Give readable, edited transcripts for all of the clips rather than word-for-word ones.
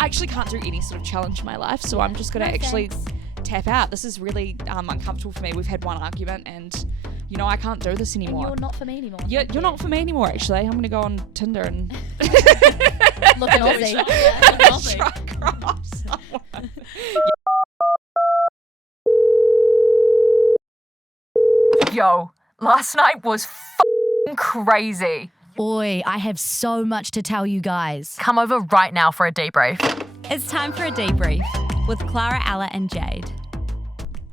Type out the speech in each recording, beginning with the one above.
I actually can't do any sort of challenge in my life, so I'm just going to tap out. This is really uncomfortable for me. We've had one argument and, you know, I can't do this anymore. And you're not for me anymore. You're not for me anymore, actually. I'm going to go on Tinder and... Look at Aussie. Try across someone. Yo, last night was f***ing crazy. Oi, I have so much to tell you guys. Come over right now for a debrief. It's time for a debrief with Clara, Ella and Jade.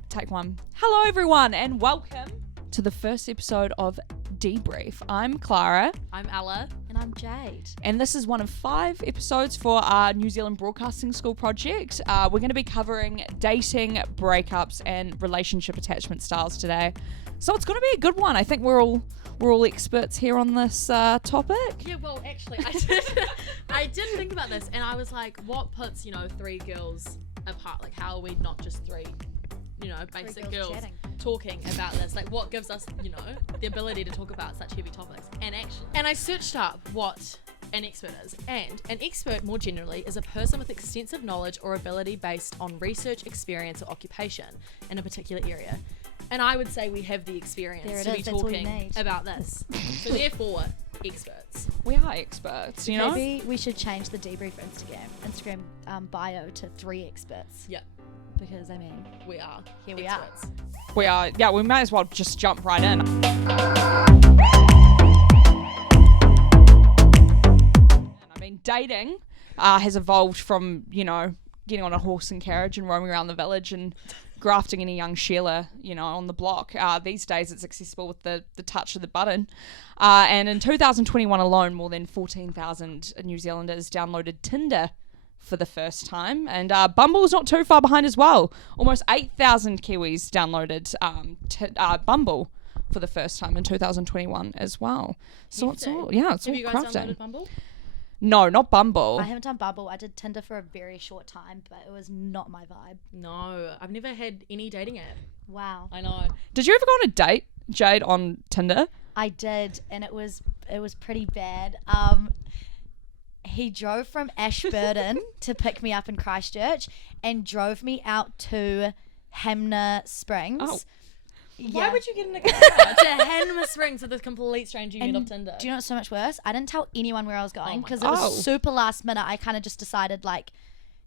Take one. Hello everyone and welcome to the first episode of Debrief. I'm Clara. I'm Ella. And I'm Jade. And this is one of 5 episodes for our New Zealand Broadcasting School project. We're going to be covering dating, breakups and relationship attachment styles today. So it's going to be a good one. I think we're all experts here on this topic. Yeah, well, actually, I did think about this, and I was like, what puts, 3 girls apart? Like, how are we not just 3, basic girls talking about this? Like, what gives us, the ability to talk about such heavy topics? And I searched up what an expert is, and an expert, more generally, is a person with extensive knowledge or ability based on research, experience, or occupation in a particular area. And I would say we have the experience to be talking about this. So therefore, experts. We are experts, Maybe we should change the Debrief Instagram bio to 3 experts. Yeah. Because, we are. Here we experts. We are. Yeah, we may as well just jump right in. Dating has evolved from, getting on a horse and carriage and roaming around the village and grafting any young Sheila, on the block. These days it's accessible with the touch of the button. And in 2021 alone, more than 14,000 New Zealanders downloaded Tinder for the first time. And Bumble's not too far behind as well. Almost 8,000 Kiwis downloaded Bumble for the first time in 2021 as well. So it's all, it's have all you guys crafting. downloaded Bumble? No, not Bumble. I haven't done Bumble. I did Tinder for a very short time, but it was not my vibe. No, I've never had any dating app. Wow. I know. Did you ever go on a date, Jade, on Tinder? I did, and it was pretty bad. He drove from Ashburton to pick me up in Christchurch and drove me out to Hamner Springs. Oh. Why would you get in a car to Hanma Springs with a complete stranger you met off Tinder? Do you know what's so much worse? I didn't tell anyone where I was going because it Oh. was super last minute. I kind of just decided,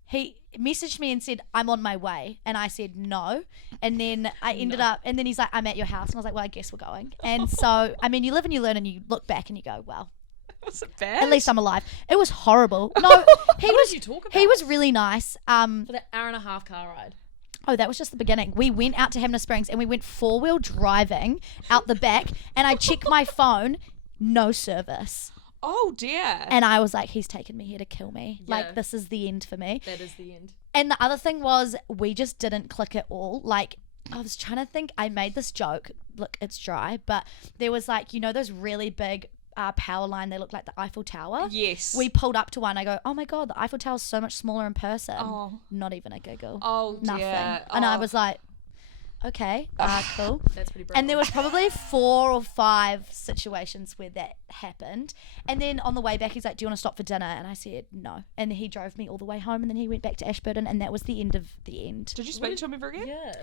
he messaged me and said, I'm on my way. And I said, no. And then I ended up, and then he's like, I'm at your house. And I was like, well, I guess we're going. And so, you live and you learn and you look back and you go, well, Was it bad? at least I'm alive. It was horrible. No, What did you talk about? he was really nice. For that hour and a half car ride. Oh, that was just the beginning. We went out to Hamner Springs and we went 4-wheel driving out the back and I checked my phone, no service. Oh, dear. And I was like, he's taken me here to kill me. Yeah. This is the end for me. That is the end. And the other thing was we just didn't click at all. I was trying to think, I made this joke. Look, it's dry. But there was those really big power line, they look like the Eiffel Tower. Yes. We pulled up to one. I go, oh my God, the Eiffel Tower is so much smaller in person. Oh. Not even a giggle. Oh, dear. Nothing. And I was like, okay, cool. That's pretty brutal. And there was probably 4 or 5 situations where that happened. And then on the way back, he's like, do you want to stop for dinner? And I said, no. And he drove me all the way home and then he went back to Ashburton and that was the end of the end. Did you speak to him ever again? Yeah.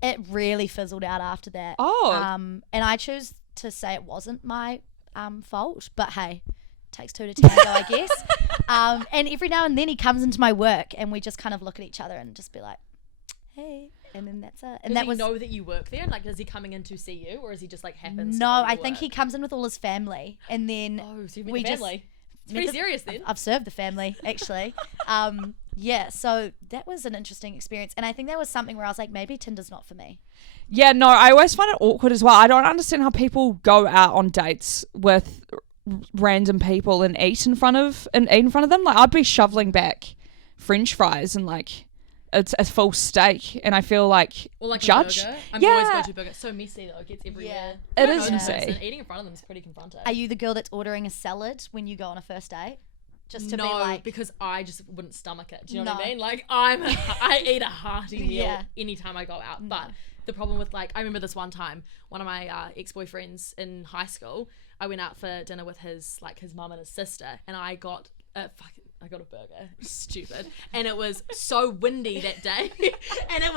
It really fizzled out after that. Oh. And I choose to say it wasn't my fault, but hey, takes 2 to tango, I guess. And every now and then he comes into my work and we just kind of look at each other and just be like, hey, and then that's it. And Does he know that you work there? Is he coming in to see you, or is he just happens? No, to I think he comes in with all his family, and then so you've met the family. It's pretty serious then. I've served the family actually. Yeah, so that was an interesting experience, and I think that was something where I was like, maybe Tinder's not for me. Yeah, no, I always find it awkward as well. I don't understand how people go out on dates with random people and eat in front of them. I'd be shoveling back French fries and it's a full steak, and I feel judged. A burger. I'm always go to burger. So messy though, it gets everywhere. Yeah. It is messy. Eating in front of them is pretty confronting. Are you the girl that's ordering a salad when you go on a first date? Just to no, because I just wouldn't stomach it. Do you know what I mean? I eat a hearty meal anytime I go out. But the problem with I remember this one time, one of my ex-boyfriends in high school, I went out for dinner with his mum and his sister, and I got I got a burger. Stupid. And it was so windy that day. And it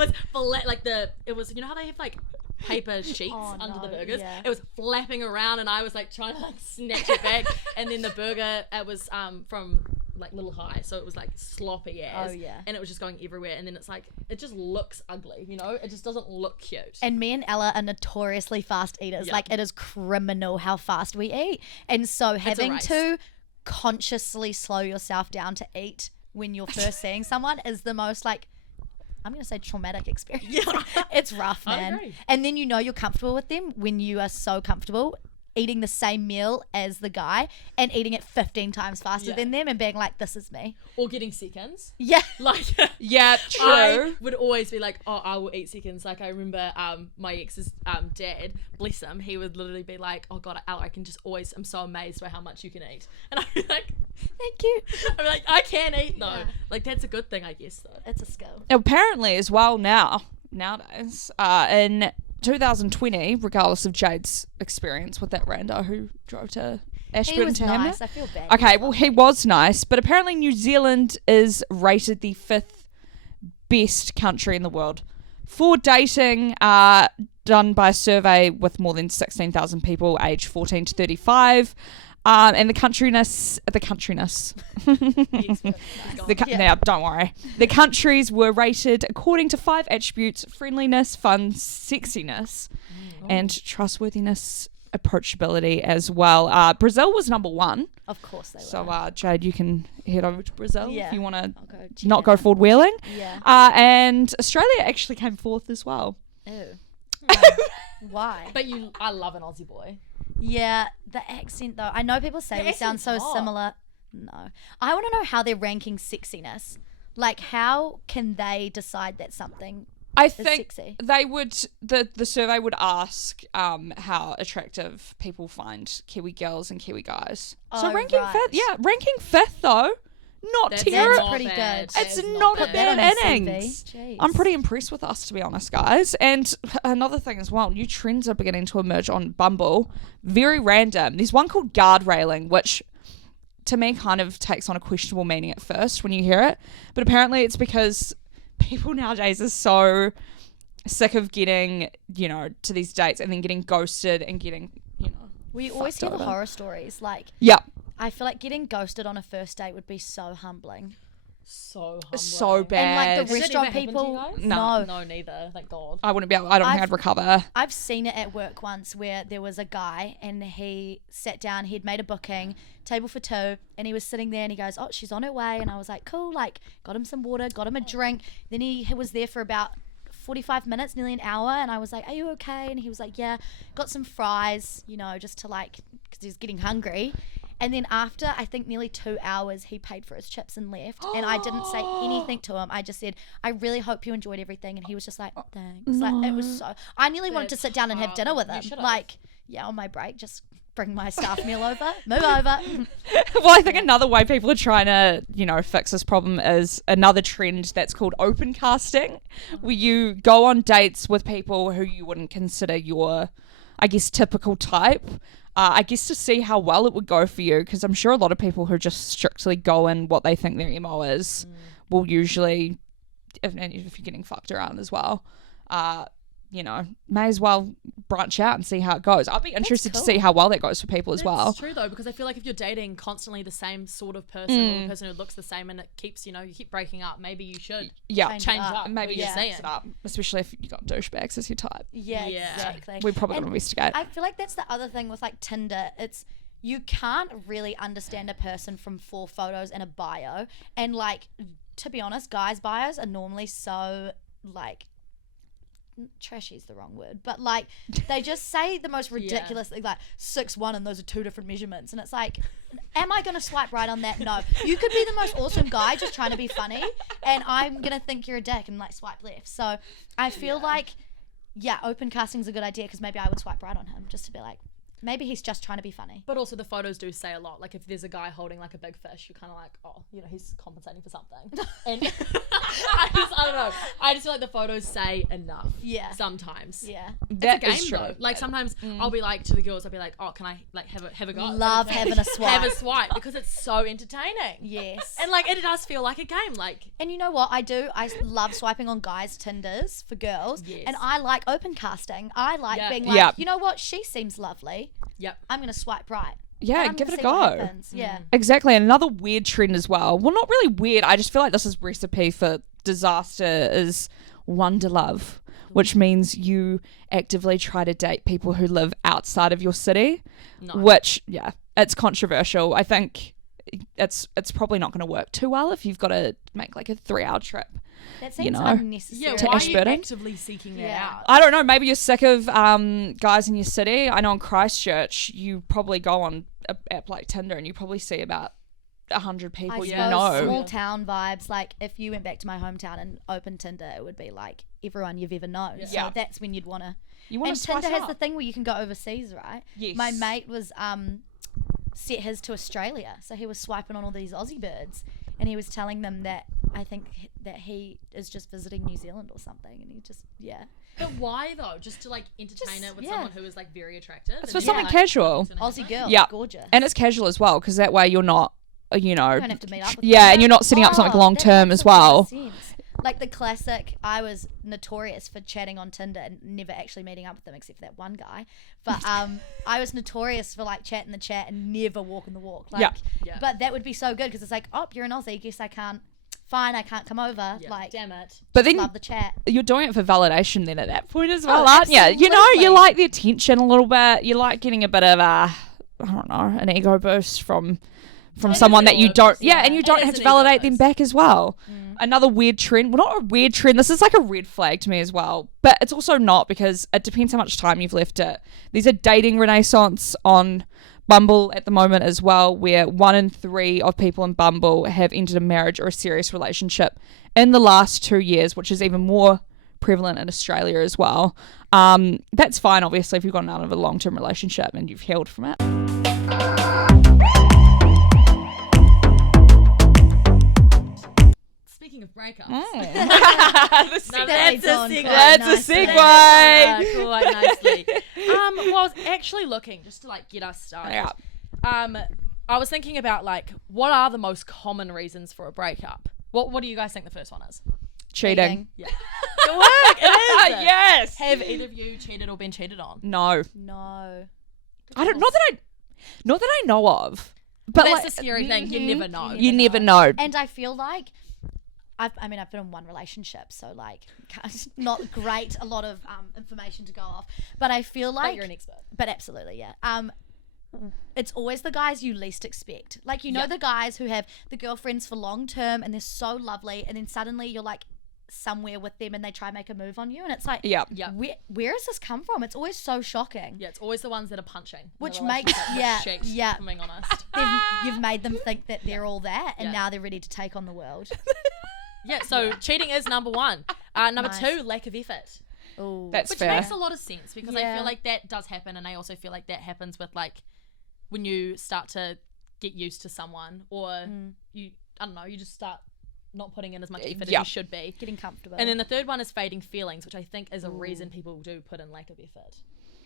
was you know how they have like paper sheets under the burgers? Yeah. It was flapping around and I was like trying to like snatch it back. And then the burger, it was from like Little High, so it was like sloppy as. Oh, yeah. And it was just going everywhere. And then it's like, it just looks ugly, you know? It just doesn't look cute. And me and Ella are notoriously fast eaters. Yeah. Like, it is criminal how fast we eat. And so having race. to consciously slow yourself down to eat when you're first seeing someone is the most, like, I'm going to say traumatic experience. Yeah. It's rough, I man. agree. And then you know you're comfortable with them when you are so comfortable eating the same meal as the guy and eating it 15 times faster Yeah. than them and being like, this is me. Or getting seconds. Yeah. Like, Yeah, I true. would always be like, oh, I will eat seconds. Like, I remember my ex's dad, bless him, he would literally be like, oh God, Al, I'm so amazed by how much you can eat. And I'd be like, Thank you. I'd be like, I can eat though. Yeah. Like, that's a good thing, I guess, though. It's a skill. Apparently as well nowadays, in 2020, regardless of Jade's experience with that rando who drove to He Ashburton was to Hamlet. nice. I feel bad. Okay, well, he was nice, but apparently New Zealand is rated the 5th best country in the world for dating, done by a survey with more than 16,000 people aged 14 to 35. And the countryness, now don't worry. The countries were rated according to 5 attributes: friendliness, fun, sexiness, and trustworthiness, approachability as well. Brazil was number 1. Of course they were. So, Jade, you can head over to Brazil Yeah. if you want to I'll go not go forward wheeling. Yeah. And Australia actually came 4th as well. Ew. Why? But I love an Aussie boy. Yeah, the accent though. I know people say The we sound accent's so hot. similar. No. I want to know how they're ranking sexiness. Like, how can they decide that something I is think sexy? they would, the survey would ask how attractive people find Kiwi girls and Kiwi guys. So Oh, ranking right. 5th, yeah, ranking 5th though, not That's terrible. not pretty bad. good. That It's is not a Put that bad on your innings. CV. Jeez. I'm pretty impressed with us, to be honest, guys. And another thing as well, new trends are beginning to emerge on Bumble. Very random. There's one called guardrailing, which to me kind of takes on a questionable meaning at first when you hear it. But apparently it's because people nowadays are so sick of getting, to these dates and then getting ghosted and getting, We always fucked hear the over. horror stories. Like, Yeah. I feel like getting ghosted on a first date would be so humbling. So humbling. So bad. And like the Has it restaurant ever happened to people, you guys? no. No, neither. Thank God. I wouldn't be able, I don't think I'd recover. I've seen it at work once where there was a guy and he sat down, he'd made a booking, table for 2, and he was sitting there and he goes, oh, she's on her way. And I was like, cool, like got him some water, got him a drink. Then he was there for about 45 minutes, nearly an hour. And I was like, are you okay? And he was like, yeah, got some fries, just to like, because he was getting hungry. And then after, I think nearly 2 hours, he paid for his chips and left. And I didn't say anything to him. I just said, I really hope you enjoyed everything. And he was just like, thanks. Like, it was so... I nearly wanted to sit down and have dinner with him. should've. Like, yeah, on my break, just bring my staff meal over. Move over. Well, I think another way people are trying to, fix this problem is another trend that's called open casting, where you go on dates with people who you wouldn't consider your, I guess, typical type. I guess to see how well it would go for you, because I'm sure a lot of people who just strictly go in what they think their MO is will usually, if you're getting fucked around as well, may as well branch out and see how it goes. I'd be interested to see how well that goes for people as well. It's true though, because I feel like if you're dating constantly the same sort of person or a person who looks the same and it keeps, you keep breaking up, maybe you should Yeah, change up. and maybe what you're just saying. mix it up, especially if you got douchebags as your type. Yeah, Yeah. exactly. We're probably And going to investigate. I feel like that's the other thing with like Tinder. It's you can't really understand a person from 4 photos and a bio. And like, to be honest, guys' bios are normally so like, trashy is the wrong word, but like they just say the most ridiculous thing, like 6'1" and those are 2 different measurements, and it's like, am I gonna swipe right on that? No. You could be the most awesome guy just trying to be funny, and I'm gonna think you're a dick and like swipe left. So I feel like open casting's a good idea, because maybe I would swipe right on him just to be like, Maybe he's just trying to be funny. But also the photos do say a lot. Like if there's a guy holding like a big fish, you're kind of like, oh, you know, he's compensating for something. And I don't know. I just feel like the photos say enough. Yeah. Sometimes. Yeah. That It's a game is true. though. Like sometimes I'll be like to the girls, I'll be like, oh, can I like have a go? Love having a swipe. Have a swipe because it's so entertaining. Yes. And like it does feel like a game. Like And you know what I do? I love swiping on guys' Tinders for girls. Yes. And I like open casting. I like Yeah. being like, Yep. you know what? She seems lovely. yep. I'm going to swipe right. Yeah, And I'm give gonna it a see what go. happens. Yeah. Exactly. And another weird trend as well. Well, not really weird. I just feel like this is recipe for disaster is wonder love, which means you actively try to date people who live outside of your city, No. which, yeah, it's controversial. I think it's probably not going to work too well if you've got to make like a 3-hour trip. That seems know. unnecessary. Yeah, To why are you Ashburton? actively seeking that Yeah. out? I don't know. Maybe you're sick of guys in your city. I know in Christchurch, you probably go on a app like Tinder and you probably see about 100 people I you suppose know. small town vibes. Like if you went back to my hometown and opened Tinder, it would be like everyone you've ever known. So Yeah. that's when you'd want to. You want And to spice Tinder it has the up. thing where you can go overseas, right? Yes. My mate was set his to Australia, so he was swiping on all these Aussie birds, and he was telling them that I think that he is just visiting New Zealand or something, and he just But why though? Just to like entertain it with yeah. someone who is like very attractive. It's and for then, something like, casual. Aussie girl, Yeah. gorgeous. And it's casual as well, because that way you're not, you know, You don't have to meet up with yeah, them. and you're not setting up something Oh, long that term makes as a lot well. of sense. Like the classic, I was notorious for chatting on Tinder and never actually meeting up with them except for that one guy. But I was notorious for like chatting the chat and never walking the walk. Like, Yeah. But that would be so good because it's like, oh, you're an Aussie. Guess I can't. Fine, I can't come over. Yeah. Like, Damn it. But then love the chat. you're doing it for validation then at that point as well, Oh, aren't you? You know, you absolutely. like the attention a little bit. You like getting a bit of I don't know, an ego boost from It is someone an that you ego don't, boost, yeah, yeah. and you It don't is have to an ego validate them boost. back as well. Another weird trend, well, not a weird trend, this is like a red flag to me as well, but it's also not because it depends how much time you've left it. There's a dating renaissance on Bumble at the moment as well, where 1 in 3 of people in Bumble have entered a marriage or a serious relationship in the last 2 years, which is even more prevalent in Australia as well. That's fine, obviously, if you've gotten out of a long-term relationship and you've healed from it. Speaking of breakups. The Now segue. That's a segue. That's a nicely. segue. Quite nicely. Well, I was actually looking just to like get us started. Yeah. I was thinking about like what are the most common reasons for a breakup? What do you guys think the first one is? Cheating. Yeah. Good work. It is. Yes. Have either of you cheated or been cheated on? No. No. I don't. Not that I know of. But That's like, the scary thing. You never know. you never know. And I feel like I've been in one relationship, so like not great, a lot of information to go off. But I feel like But you're an expert. But absolutely, yeah. It's always the guys you least expect. Like, you know, Yeah. the guys who have the girlfriends for long term and they're so lovely, and then suddenly you're like somewhere with them and they try and make a move on you, and it's like, Yeah. Yeah. where has this come from? It's always so shocking. Yeah, it's always the ones that are punching. in the Which makes- relationship. yeah, Shit, yeah. if I'm being honest. You've made them think that they're all that, and Yeah. now they're ready to take on the world. Yeah, so cheating is number one. Number Nice. 2, lack of effort. Ooh. That's Which fair. makes a lot of sense because I Yeah. feel like that does happen, and I also feel like that happens with like when you start to get used to someone, or you just start not putting in as much effort as Yeah. you should be. Getting comfortable. And then the third one is fading feelings, which I think is a reason people do put in lack of effort.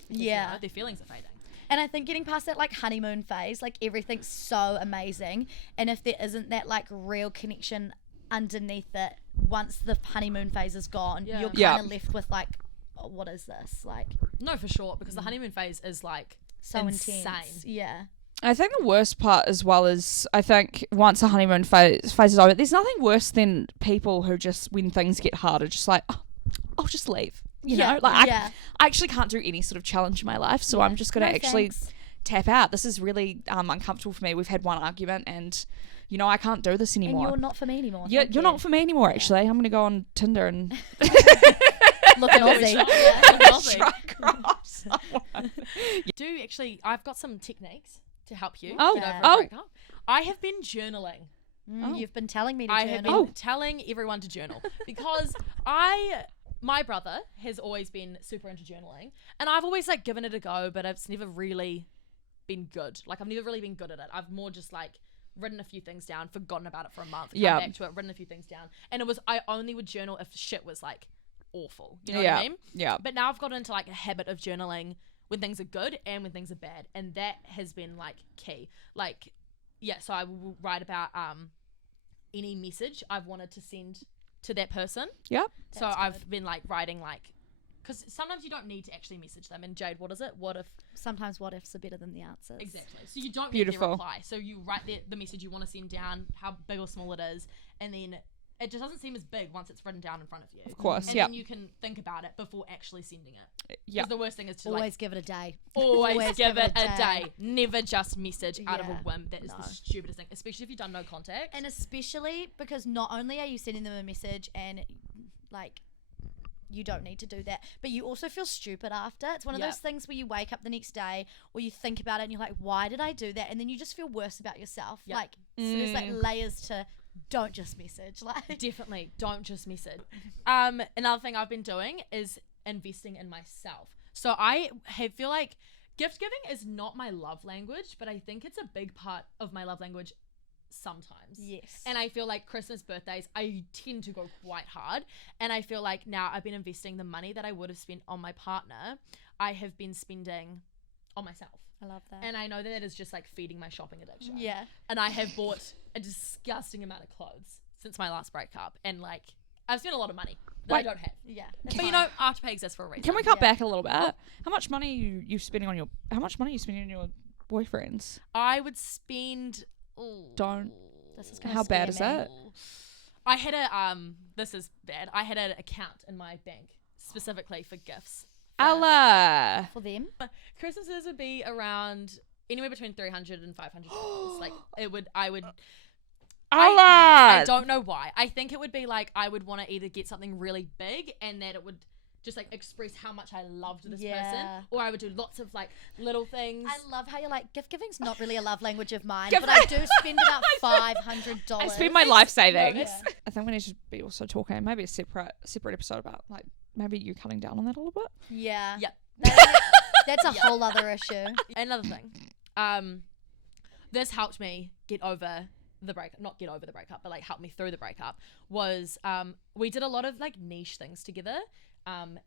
Because, Yeah. their feelings are fading. And I think getting past that like honeymoon phase, like everything's so amazing, and if there isn't that like real connection underneath it, once the honeymoon phase is gone, Yeah. you're kind Yeah. of left with like, oh, what is this? Like, No, for sure, because the honeymoon phase is like so insane. intense. Yeah. I think the worst part as well is I think once the honeymoon phase is over, there's nothing worse than people who just, when things get harder, just like, oh, I'll just leave. You know, like yeah. I actually can't do any sort of challenge in my life, so I'm just going to No actually thanks. tap out. This is really uncomfortable for me. We've had one argument and, you know, I can't do this And anymore. you're not for me anymore. You're Thank you. not for me anymore, actually. I'm going to go on Tinder and Looking Aussie. try across someone. Do actually, I've got some techniques to help you Oh. get over Oh. a breakup. I have been journaling. You've been telling me to I have journal. been telling everyone to journal because I my brother has always been super into journaling, and I've always like given it a go, but it's never really been good. Like I've never really been good at it. I've more just like written a few things down, forgotten about it for a month, come back to it, written a few things down, and I only would journal if shit was like awful. You know what I mean? Yeah. But now I've got into like a habit of journaling when things are good and when things are bad, and that has been like key. Like, yeah, so I will write about any message I've wanted to send to that person. Yeah. So I've been like writing like, because sometimes you don't need to actually message them. And Jade, what is it? What if? Sometimes what ifs are better than the answers. Exactly. So you don't need to reply. So you write the message you want to send down, how big or small it is, and then it just doesn't seem as big once it's written down in front of you. Of course, and then you can think about it before actually sending it. Yeah. Because the worst thing is to Always give it a day. always give it a day. Never just message out of a Yeah. whim. That is the stupidest thing, especially if you've done no contact. And especially because not only are you sending them a message and like you don't need to do that, but you also feel stupid after. It's one of those things where you wake up the next day or you think about it and you're like, why did I do that? And then you just feel worse about yourself. Like, so there's like layers to don't just message. Like, definitely don't just message. Another thing I've been doing is investing in myself. So I feel like gift giving is not my love language, but I think it's a big part of my love language sometimes. Yes. And I feel like Christmas, birthdays, I tend to go quite hard. And I feel like now I've been investing the money that I would have spent on my partner, I have been spending on myself. I love that. And I know that is just like feeding my shopping addiction. Yeah. And I have bought a disgusting amount of clothes since my last breakup. And like, I've spent a lot of money that I don't have. Yeah. But you know, Afterpay exists for a reason. Can we cut back a little bit? How much money are you spending on your boyfriends? I would spend... This is gonna How scare bad is me. that? I had this is bad. I had an account in my bank specifically for gifts. Allah. For them? Christmases would be around anywhere between $300 and $500. Like I would Allah. I don't know why. I think it would be like I would want to either get something really big and that it would just like express how much I loved this person, or I would do lots of like little things. I love how you're like, gift giving's not really a love language of mine, but I do spend about $500. I spend my life savings. I think we need to be also talking maybe a separate episode about like maybe you cutting down on that a little bit. Yeah. Yep. That's a whole other issue. Another thing, this helped me get over the breakup, not get over the breakup, but like help me through the breakup, was we did a lot of like niche things together.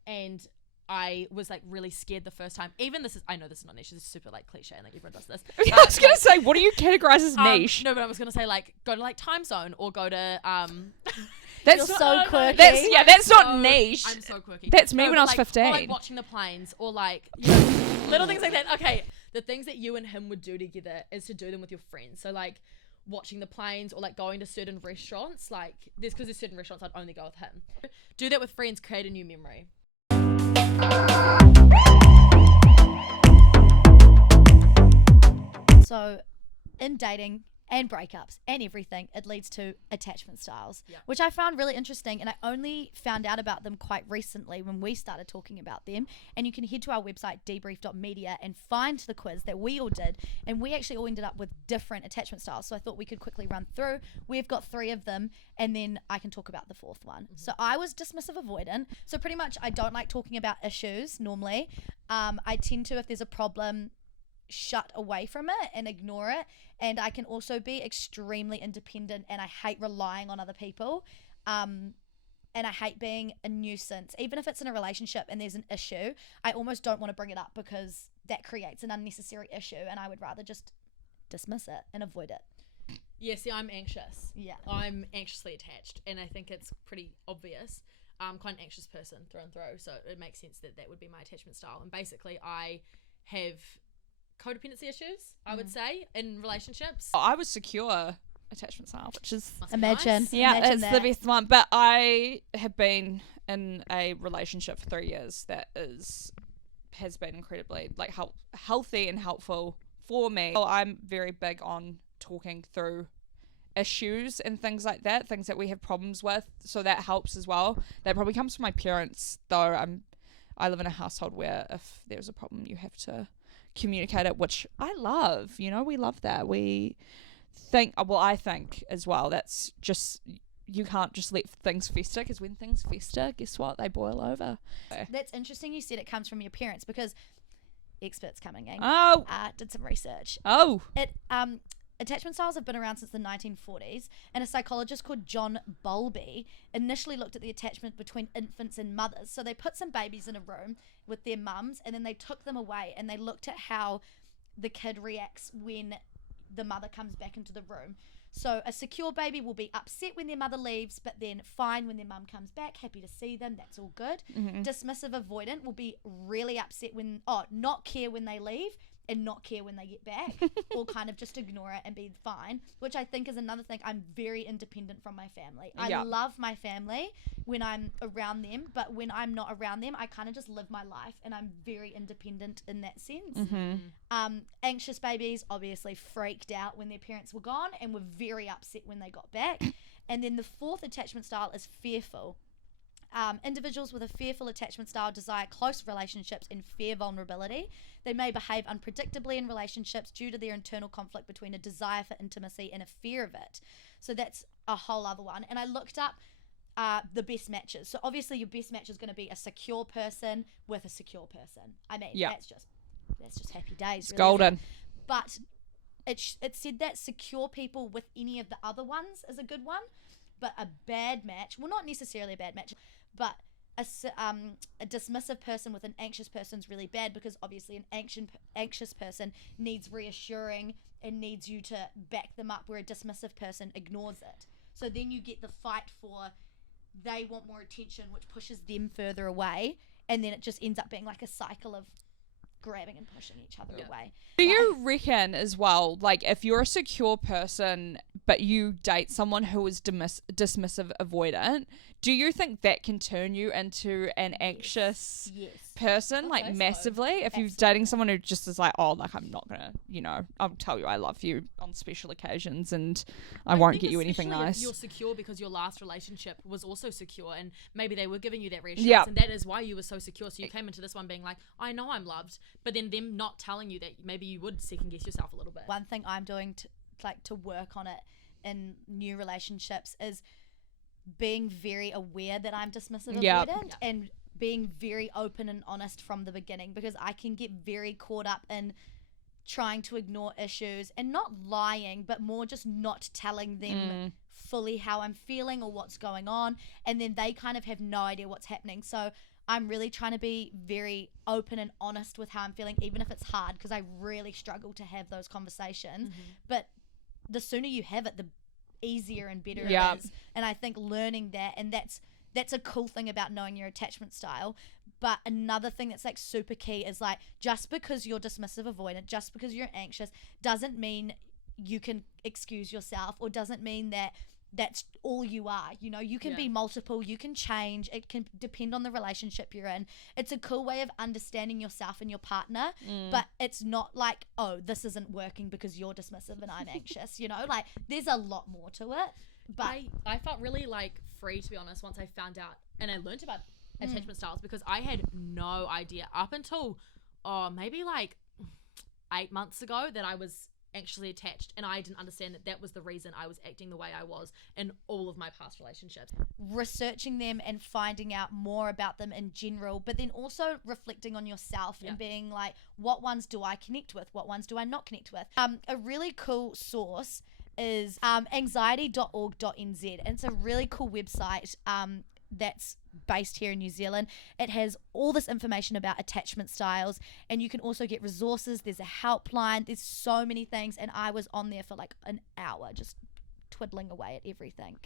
And I was like really scared the first time. Even I know this is not niche, this is super like cliche and like everyone does this. I was gonna say, what do you categorize as niche? No, but I was gonna say like go to like Time Zone or go to That's You're so quirky. That's not niche. I'm so quirky. That's me when I was like, 15. Or like watching the planes or like, you know, little things like that. Okay, the things that you and him would do together is to do them with your friends. So like watching the planes or like going to certain restaurants, like because there's certain restaurants I'd only go with him. Do that with friends, create a new memory. So, in dating and breakups and everything, it leads to attachment styles, which I found really interesting. And I only found out about them quite recently when we started talking about them. And you can head to our website, debrief.media, and find the quiz that we all did. And we actually all ended up with different attachment styles. So I thought we could quickly run through. We've got 3 of them, and then I can talk about the 4th one. So I was dismissive avoidant. So pretty much I don't like talking about issues normally. I tend to, if there's a problem, shut away from it and ignore it. And I can also be extremely independent, and I hate relying on other people, and I hate being a nuisance. Even if it's in a relationship and there's an issue, I almost don't want to bring it up because that creates an unnecessary issue, and I would rather just dismiss it and avoid it. Yeah, see, I'm anxious. Yeah. I'm anxiously attached, and I think it's pretty obvious. I'm quite an anxious person through and through, so it makes sense that that would be my attachment style. And basically, I have codependency issues, I would say, in relationships. I was secure attachment style, which is Imagine. Nice. yeah, Imagine it's that. the best one. But I have been in a relationship for 3 years that has been incredibly like healthy and helpful for me. So I'm very big on talking through issues and things like that, things that we have problems with. So that helps as well. That probably comes from my parents, though. I live in a household where if there's a problem, you have to communicate it, which I love. You know, we love that. We think, well, I think as well, that's just you can't just let things fester, because when things fester, guess what? They boil over. That's interesting you said it comes from your parents, because experts coming in did some research. Attachment styles have been around since the 1940s, and a psychologist called John Bowlby initially looked at the attachment between infants and mothers. So they put some babies in a room with their mums, and then they took them away, and they looked at how the kid reacts when the mother comes back into the room. So a secure baby will be upset when their mother leaves, but then fine when their mum comes back, happy to see them, that's all good. Dismissive avoidant will be really upset not care when they leave and not care when they get back, or kind of just ignore it and be fine, which I think is another thing. I'm very independent from my family. I love my family when I'm around them, but when I'm not around them, I kind of just live my life, and I'm very independent in that sense. Anxious babies obviously freaked out when their parents were gone and were very upset when they got back. And then the fourth attachment style is fearful. Individuals with a fearful attachment style desire close relationships and fear vulnerability. They may behave unpredictably in relationships due to their internal conflict between a desire for intimacy and a fear of it. So that's a whole other one. And I looked up the best matches. So obviously your best match is going to be a secure person with a secure person. I mean, that's just happy days. It's really, golden. But it said that secure people with any of the other ones is a good one. But a bad match, well, not necessarily a bad match, but a dismissive person with an anxious person is really bad, because obviously an anxious person needs reassuring and needs you to back them up, where a dismissive person ignores it. So then you get the fight for, they want more attention, which pushes them further away, and then it just ends up being like a cycle of grabbing and pushing each other away. Do you reckon as well, like, if you're a secure person but you date someone who is dismissive avoidant, do you think that can turn you into an anxious person, like, massively? If you're dating someone who just is like, oh, like, I'm not gonna, I'll tell you I love you on special occasions, and I won't get you anything nice. If you're secure because your last relationship was also secure, and maybe they were giving you that reassurance, and that is why you were so secure. So you came into this one being like, I know I'm loved, but then them not telling you that maybe you would second guess yourself a little bit. One thing I'm doing to work on it in new relationships is being very aware that I'm dismissive avoidant, and being very open and honest from the beginning, because I can get very caught up in trying to ignore issues and not lying, but more just not telling them fully how I'm feeling or what's going on, and then they kind of have no idea what's happening. So I'm really trying to be very open and honest with how I'm feeling, even if it's hard, because I really struggle to have those conversations. But the sooner you have it, the easier and better it is. And I think learning that, and that's a cool thing about knowing your attachment style. But another thing that's like super key is, like, just because you're dismissive avoidant, just because you're anxious, doesn't mean you can excuse yourself, or doesn't mean that that's all you are. You can be multiple, you can change, it can depend on the relationship you're in. It's a cool way of understanding yourself and your partner, but it's not like, oh, this isn't working because you're dismissive and I'm anxious. Like, there's a lot more to it. But I felt really, like, free, to be honest, once I found out and I learned about attachment styles, because I had no idea up until maybe like 8 months ago that I was anxiously attached, and I didn't understand that was the reason I was acting the way I was in all of my past relationships. Researching them and finding out more about them in general, but then also reflecting on yourself and being like, what ones do I connect with? What ones do I not connect with? A really cool source is anxiety.org.nz, and it's a really cool website that's based here in New Zealand. It has all this information about attachment styles, and you can also get resources. There's a helpline, there's so many things, and I was on there for like an hour just twiddling away at everything.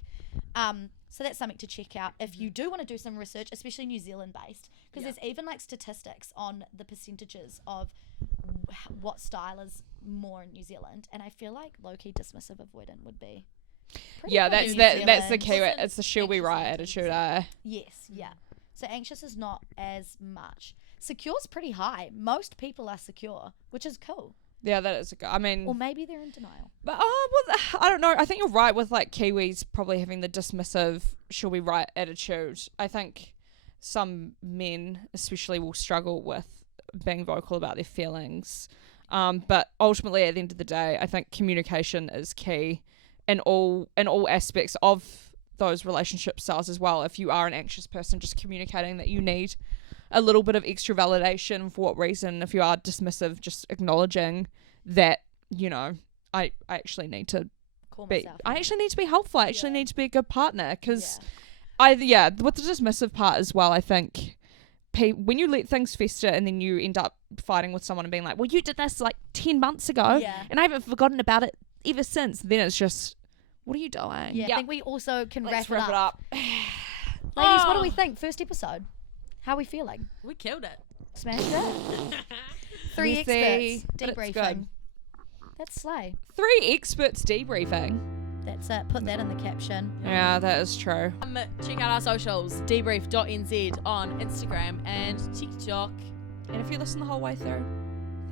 So that's something to check out if you do want to do some research, especially New Zealand based, because there's even like statistics on the percentages of what style is more in New Zealand, and I feel like low-key dismissive avoidant would be that's the key. It's the she'll be right attitude. Yes, so anxious is not as much. Secure's pretty high. Most people are secure, which is cool. Yeah, that is I mean, or maybe they're in denial. But I don't know. I think you're right with like Kiwis probably having the dismissive she'll be right attitude. I think some men especially will struggle with being vocal about their feelings. But ultimately at the end of the day, I think communication is key in all aspects of those relationship styles as well. If you are an anxious person, just communicating that you need a little bit of extra validation for what reason. If you are dismissive, just acknowledging that, you know, I actually need to be helpful. I actually need to be a good partner, because with the dismissive part as well, I think when you let things fester and then you end up fighting with someone and being like, well, you did this like 10 months ago and I haven't forgotten about it ever since, then it's just, what are you doing? I think we also can Let's wrap it up. Ladies, what do we think? First episode. How are we feeling? We killed it. Smashed it. 3 experts debriefing. That's slay. 3 experts debriefing. That's it. Put that in the caption. Yeah, that is true. Check out our socials, debrief.nz on Instagram and TikTok. And if you listen the whole way through,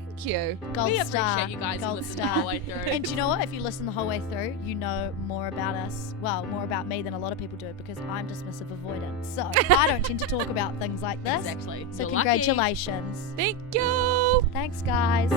thank you. Gold We star. appreciate you guys who Gold listen star. the whole way through. And do you know what? If you listen the whole way through, you know more about us. Well, more about me than a lot of people do, because I'm dismissive avoidant. So I don't tend to talk about things like this. Exactly. So You're congratulations. Thank you. Thanks, guys.